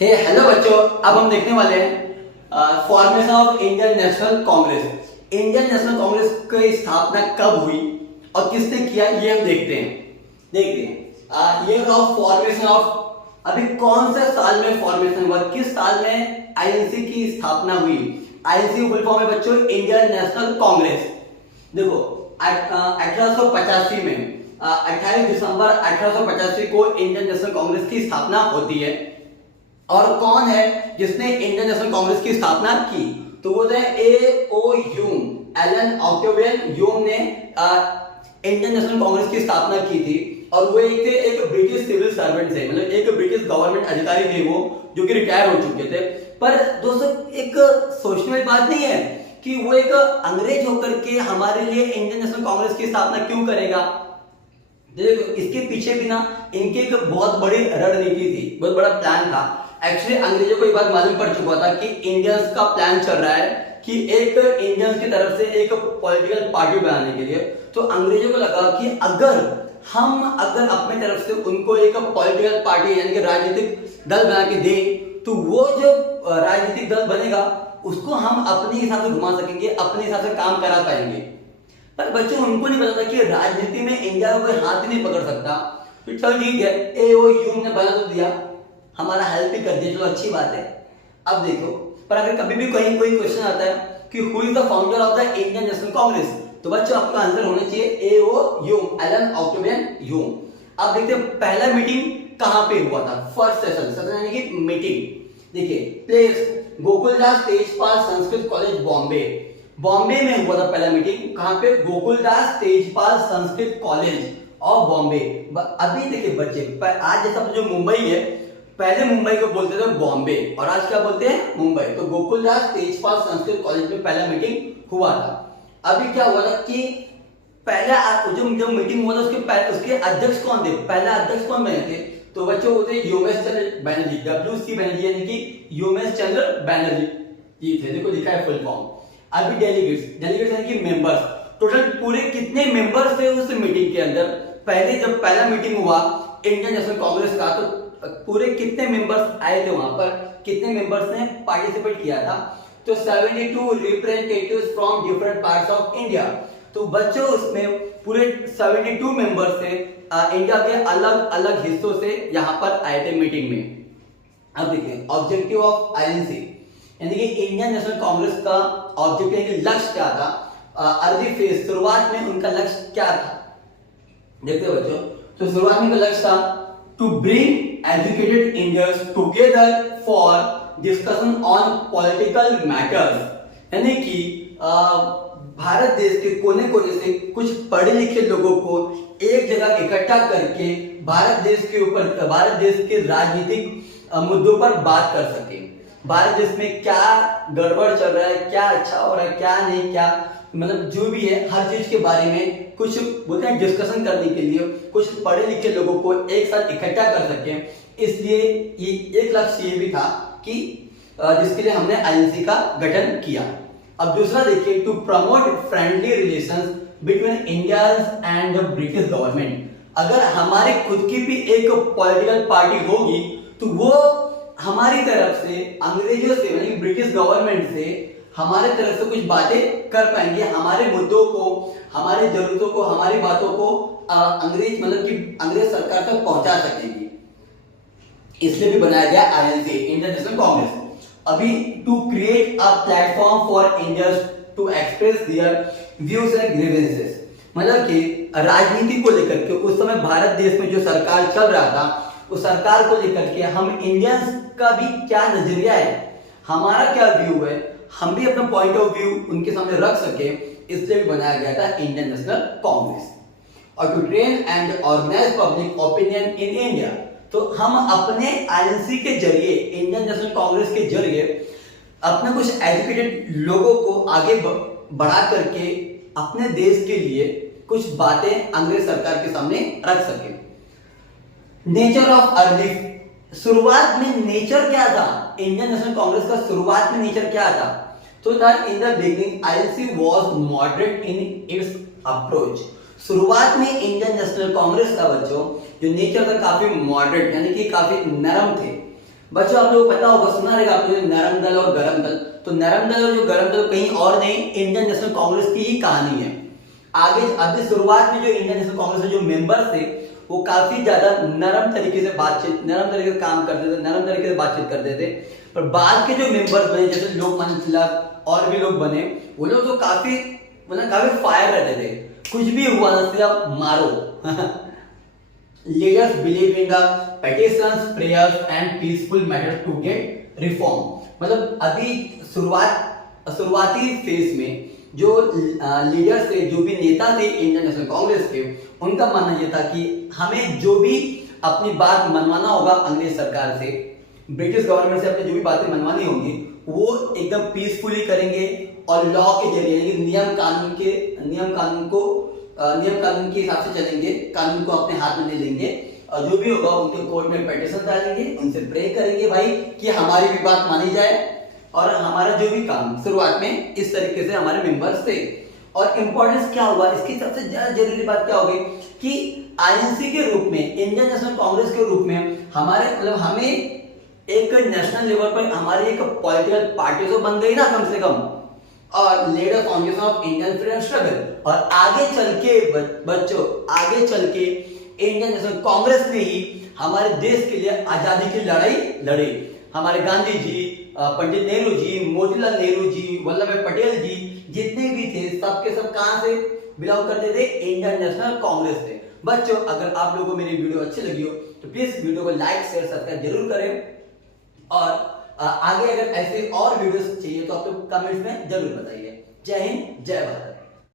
Hello बच्चों, अब हम देखने वाले हैं formation of Indian National Congress. Indian National Congress की स्थापना कब हुई और किसने किया, ये हम देखते हैं। ये फॉर्मेशन ऑफ अभी कौन से साल में फॉर्मेशन हुआ, किस साल में आईएनसी की स्थापना हुई। आईएनसी फुल फॉर्म है बच्चों इंडियन नेशनल कांग्रेस। देखो 1885 में 28 दिसंबर 1885 को इंडियन नेशनल कांग्रेस की स्थापना होती है। और कौन है जिसने इंडियन नेशनल कांग्रेस की स्थापना की, तो वो है A.O. Hume. Allan Octavian Hume ने इंडियन नेशनल कांग्रेस की स्थापना की थी। और वो एक ब्रिटिश सिविल सर्वेंट थे, मतलब एक ब्रिटिश गवर्नमेंट अधिकारी थे वो, जो कि रिटायर हो चुके थे। पर दोस्तों एक सोचने वाली बात नहीं है कि वो एक अंग्रेज होकर के हमारे लिए इंडियन नेशनल कांग्रेस की स्थापना क्यों करेगा। देखो इसके पीछे भी ना इनकी एक बहुत बड़ी रणनीति थी, बहुत बड़ा प्लान था। एक्चुअली अंग्रेजों को एक बात मालूम पड़ चुका था कि इंडियंस का प्लान चल रहा है कि एक इंडियंस की तरफ से एक पॉलिटिकल पार्टी बनाने के लिए। तो अंग्रेजों को लगा कि अगर अपने तरफ से उनको एक पॉलिटिकल पार्टी यानी कि राजनीतिक दल बना के दे, तो वो जो राजनीतिक दल बनेगा उसको हम अपने हिसाब से घुमा सकेंगे, अपने हिसाब से काम करा पाएंगे। पर बच्चों उनको नहीं पता था कि राजनीति में इंडिया को कोई हाथ ही नहीं पकड़ सकता। तो चल ठीक है, A.O. ह्यूम ने बना तो दिया, हमारा हेल्प ही कर दिया, चलो अच्छी बात है। अब देखो, पर अगर कभी भी कहीं कोई क्वेश्चन आता है कि who is the founder of the Indian National Congress, तो बच्चों आपका आंसर होना चाहिए A.O. Hume, Allan Octavian Hume. अब देखते हैं पहला मीटिंग कहां पे हुआ था। फर्स्ट सेशन यानी कि मीटिंग। देखिए प्लेस गोकुलदास तेजपाल संस्कृत कॉलेज बॉम्बे। बॉम्बे में हुआ था पहला मीटिंग। कहां पे? Gokuldas Tejpal Sanskrit college of Bombay. अभी देखिए बच्चे, आज जैसा जो मुंबई है, पहले मुंबई को बोलते थे बॉम्बे और आज क्या बोलते हैं? मुंबई। तो गोकुलदास तेजपाल संस्कृत कॉलेज में पहला मीटिंग हुआ था। अभी क्या हुआ था कि पहला जो मीटिंग हुआ था उसके अध्यक्ष कौन थे? पहला अध्यक्ष कौन बने थे? तो बच्चों वो थे योमेश चंद्र बैनर्जी, WC बैनर्जी यानी कि योमेश चंद्र बैनर्जी ये थे। देखो लिखा है फुल फॉर्म। अभी डेलीगेट्स यानी कि मेंबर्स, टोटल पूरे कितने मेंबर्स थे उस मीटिंग के अंदर? पहले जब पहला मीटिंग हुआ इंडियन नेशनल कांग्रेस का, तो पूरे कितने मेंबर्स आए थे वहां पर, कितने मेंबर्स ने पार्टिसिपेट किया था? तो 72 representatives from different parts of India. तो बच्चों उसमें पूरे 72 मेंबर्स थे इंडिया के अलग अलग हिस्सों से यहाँ पर आए थे मीटिंग में। अब देखिए ऑब्जेक्टिव ऑफ आईएनसी यानी कि इंडियन नेशनल कांग्रेस का ऑब्जेक्टिव यानी कि लक्ष्य क्या था? अर्ली फेज, शुरुआत में उनका लक्ष्य क्या था? देखते हैं बच्चों, तो शुरुआत में उनका लक्ष्य था to bring educated Indians together for discussion on political matters, यानी कि भारत देश के कोने कोने से कुछ पढ़े लिखे लोगों को एक जगह इकट्ठा करके भारत देश के राजनीतिक मुद्दों पर बात कर सके। भारत देश में क्या गड़बड़ चल रहा है, क्या अच्छा हो रहा है, क्या नहीं, क्या मतलब जो भी है हर चीज के बारे में कुछ बोलते हैं डिस्कशन करने के लिए कुछ पढ़े लिखे लोगों को एक साथ इकट्ठा कर सके। इसलिए ये एक लक्ष्य ये भी था कि जिसके लिए हमने आईएनसी का गठन किया। अब दूसरा देखिए, to promote friendly relations between India and the British government. अगर हमारे खुद की भी एक पॉलिटिकल पार्टी होगी तो वो हमारी तरफ से अंग्रेजों से यानी ब्रिटिश गवर्नमेंट से हमारे तरफ से कुछ बातें कर पाएंगे, हमारे मुद्दों को, हमारी जरूरतों को, हमारी बातों को अंग्रेज सरकार तक पहुंचा सकेंगे। इसलिए भी बनाया गया आईएनसी, इंडियन नेशनल कांग्रेस। अभी to create a platform for Indians to express their views and grievances, मतलब कि राजनीति को लेकर के उस समय भारत देश में जो सरकार चल रहा था उस सरकार को लेकर के हम इंडियंस का भी क्या नजरिया है, हमारा क्या व्यू है, हम भी अपना पॉइंट ऑफ व्यू उनके सामने रख सके, इसलिए बनाया गया था इंडियन नेशनल कांग्रेस। और to train and organise public opinion in India, तो हम अपने आईएनसी के जरिए, इंडियन नेशनल कांग्रेस के जरिए अपने कुछ एजुकेटेड लोगों को आगे बढ़ा करके अपने देश के लिए कुछ बातें अंग्रेज सरकार के सामने रख सके। नेचर ऑफ अर्ली, शुरुआत में नेचर क्या था इंडियन नेशनल कांग्रेस का? शुरुआत में नेचर क्या था? तो that in the beginning INC was moderate in its approach. शुरुआत में इंडियन नेशनल कांग्रेस का बच्चों जो नेचर था काफी मॉडरेट यानी कि काफी नरम थे। बच्चों आप लोगों को पता होगा, सुना रहेगा आपने नरम दल और गरम दल। तो नरम दल और जो गरम दल कहीं और नहीं, इंडियन नेशनल कांग्रेस की ही कहानी है। आगे अभी शुरुआत में जो इंडियन नेशनल कांग्रेस के जो मेंबर्स थे वो काफी ज्यादा नरम तरीके से काम करते थे, नरम तरीके से बातचीत करते थे। पर बाद के जो मेंबर्स बने, जैसे लोकमान्य तिलक और भी लोग बने, वो लोग तो काफी फायर रहते थे, कुछ भी हुआ ना सिर्फ मारो। Leaders believe in the petitions, prayers and peaceful methods to get reform। मतलब अभी शुरुआती फेज में जो लीडर्स थे, जो भी नेता थे इंडियन नेशनल कांग्रेस के, उनका मानना यह था कि हमें जो भी अपनी बात मनवाना होगा अंग्रेज सरकार से, ब्रिटिश गवर्नमेंट से अपनी जो भी बातें मनवानी होंगी वो एकदम पीसफुली करेंगे और लॉ के जरिए नियम कानून के हिसाब से चलेंगे, कानून को अपने हाथ में ले लेंगे और जो भी होगा उनके कोर्ट में पिटीशन डालेंगे, उनसे प्रे करेंगे भाई कि हमारी भी बात मानी जाए और हमारा जो भी काम। शुरुआत में इस तरीके से हमारे मेंबर्स थे। और इंपॉर्टेंस क्या हुआ, इसकी सबसे ज्यादा जरूरी बात क्या होगी कि आईएनसी के रूप में, इंडियन नेशनल कांग्रेस के रूप में हमें एक नेशनल लेवल पर हमारी एक पॉलिटिकल पार्टी तो बन गई ना कम से कम, और laid a foundation of Indian freedom struggle. और आगे चल के इंडियन नेशनल कांग्रेस ने ही हमारे देश के लिए आजादी की लड़ाई लड़ी। हमारे गांधी जी, पंडित नेहरू जी, मोतीलाल नेहरू जी, वल्लभ भाई पटेल जी, जितने भी थे सबके सब कहां से बिलोंग करते थे, इंडियन नेशनल कांग्रेस से। बच्चों अगर आप लोगों को मेरी वीडियो अच्छी लगी हो तो प्लीज वीडियो को लाइक शेयर सब्सक्राइब जरूर करें, और आगे अगर ऐसे और वीडियोस चाहिए तो आप लोग कमेंट्स में जरूर बताइए। जय हिंद, जय भारत।